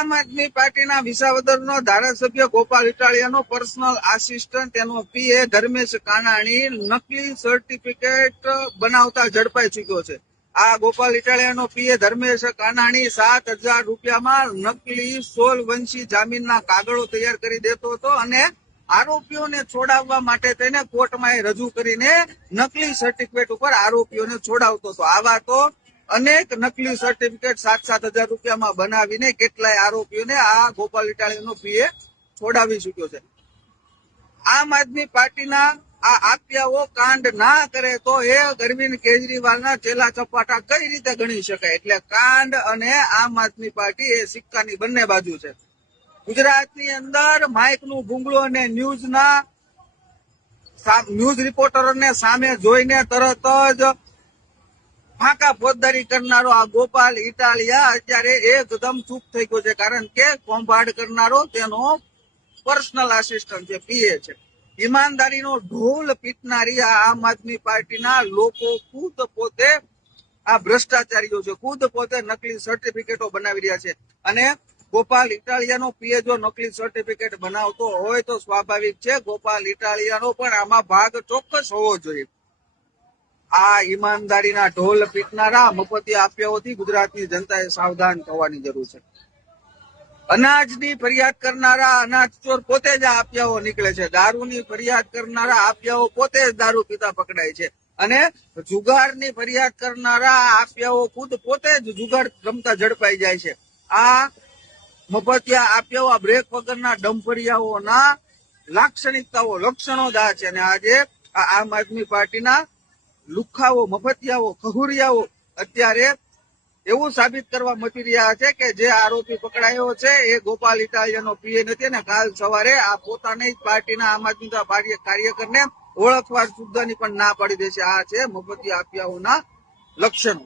આમ આદમી પાર્ટીના વિસાવદરનો ધારાસભ્ય ગોપાલ ઇટાલિયાનો પર્સનલ આસિસ્ટન્ટ એનો પીએ ધર્મેશ કાનાણી નકલી સર્ટિફિકેટ બનાવતા ઝડપાઈ ચુક્યો છે. આ ગોપાલ ઇટાલિયાનો પીએ ધર્મેશ કાનાણી સાત હજાર રૂપિયામાં નકલી સોલવંશી જામીનના કાગળો તૈયાર કરી દેતો હતો અને આરોપીઓને છોડાવવા માટે તેને કોર્ટમાં રજૂ કરીને નકલી સર્ટિફિકેટ ઉપર આરોપીઓને છોડાવતો હતો. આવા તો અનેક નકલી સર્ટિફિકેટ સાત સાત હજાર રૂપિયામાં બનાવીને કેટલાય આરોપીઓને આ ગોપાલ ઇટાલિયાનો પીએ છોડાવી ચુક્યો છે. આમ આદમી પાર્ટીના આ આપ્યાઓ કાંડ ના કરે તો એ અરવિંદ કેજરીવાલના ચેલા ચપાટા કઈ રીતે ગણી શકાય? એટલે કાંડ અને આમ આદમી પાર્ટી એ સિક્કાની બંને બાજુ છે. ગુજરાતની અંદર માઇકનું ભૂંગળું અને ન્યૂઝના ન્યૂઝ રિપોર્ટરોને સામે જોઈને તરત જ ફાંકા ફોજદારી કરનારો આ ગોપાલ ઇટાલિયા અત્યારે એકદમ ચૂપ થઈ ગયો છે. કારણ કે કૌભાંડ કરનારો તેનો પર્સનલ આસિસ્ટન્ટ છે પીએ છે. ઈમાનદારીનો ઢોલ પીટનારી આ આમ આદમી પાર્ટીના લોકો ખુદ પોતે આ ભ્રષ્ટાચારીઓ છે. ખુદ પોતે નકલી સર્ટિફિકેટો બનાવી રહ્યા છે. અને ગોપાલ ઇટાલિયાનો પીએ જો નકલી સર્ટિફિકેટ બનાવતો હોય તો સ્વાભાવિક છે. ગોપાલ ઇટાલિયાનો પણ આમાં ભાગ ચોક્કસ હોવો જોઈએ. આ ઈમાનદારીના ઢોલ પીટનારા મફતી આપ્યાઓથી ગુજરાતની જનતાએ સાવધાન થવાની જરૂર છે. અનાજની ફરિયાદ કરનારા અનાજ ચોર પોતે જ આપ્યાઓ નીકળે છે. દારૂની ફરિયાદ કરનારા આપ્યાઓ પોતે જ દારૂ પીતા પકડાય છે. અને જુગારની ફરિયાદ કરનારા આપ્યાઓ ખુદ પોતે જ જુગાર રમતા ઝડપાઈ જાય છે. આ મફતિયા આપ્યાઓ આ બ્રેક વગરના ડમફરિયાઓના લાક્ષણિકતાઓ, લક્ષણો આ છે. અને આજે આમ આદમી પાર્ટીના લુખાઓ, મફતિયાઓ, ખહુરિયાઓ અત્યારે એવું સાબિત કરવા મચી રહ્યા છે કે જે આરોપી પકડાયો છે એ ગોપાલ ઇટાલિયાનો પીએ નથી અને કાલ સવારે આ પોતાની પાર્ટીના આમ આદમી પાર્ટી કાર્યકરને ઓળખવા સુદ્ધાની પણ ના પાડી દેશે. આ છે મફતી આપ્યાઓના લક્ષણો.